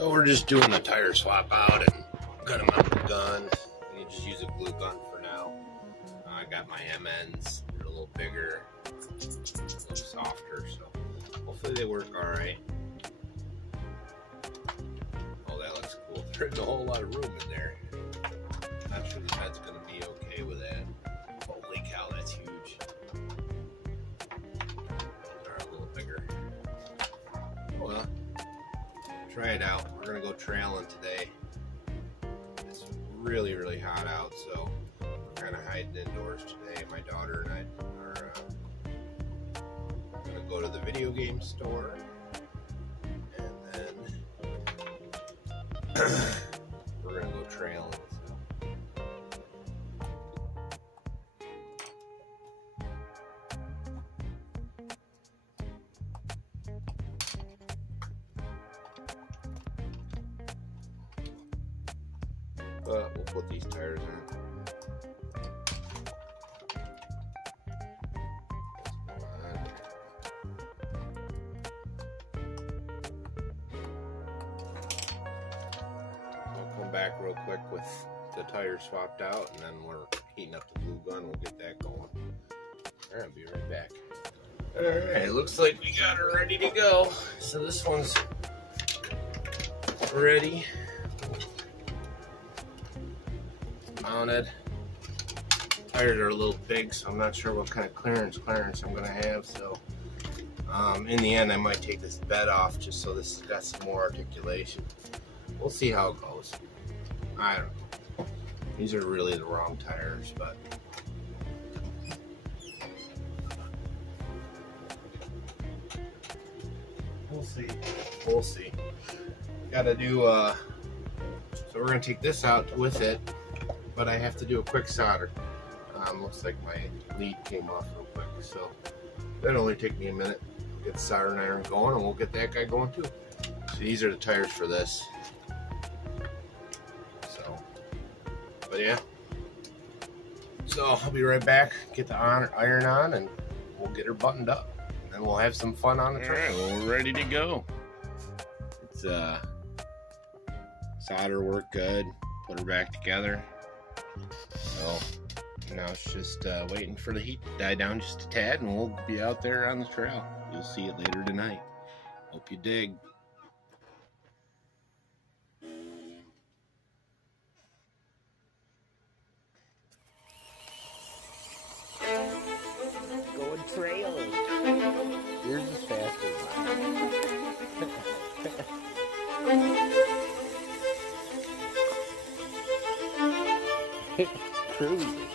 So we're just doing the tire swap out and got them out of the gun. You can just use a glue gun for now. I got my MNs. They're a little bigger, a little softer, so hopefully they work all right. Oh, that looks cool. There's a whole lot of room in there. Not sure the bed's going to be okay with that. Holy cow, that's huge. They're a little bigger. Oh well. Try it out. We're gonna go trailing today. It's really, really hot out, so we're kind of hiding indoors today. My daughter and I are gonna go to the video game store, and then we're gonna go trailing. But we'll put these tires in. I'll come back real quick with the tires swapped out, and then we're heating up the glue gun. We'll get that going. Alright, I'll be right back. Alright, looks like we got her ready to go. So this one's ready. Mounted. Tires are a little big, so I'm not sure what kind of clearance I'm going to have. So in the end, I might take this bed off just so this has got some more articulation. We'll see how it goes. I don't know. These are really the wrong tires, but we'll see. We'll see. Got to do. So we're going to take this out with it. But I have to do a quick solder. Looks like my lead came off real quick, so that'll only take me a minute. Get the soldering iron going, and we'll get that guy going too. So these are the tires for this. So, but yeah. So I'll be right back. Get the iron on, and we'll get her buttoned up, and then we'll have some fun on the trail. All right, well, we're ready to go. It's solder worked good. Put her back together. So now it's just waiting for the heat to die down just a tad, and we'll be out there on the trail. You'll see it later tonight. Hope you dig. Going trailing. Yours is faster. Cruising.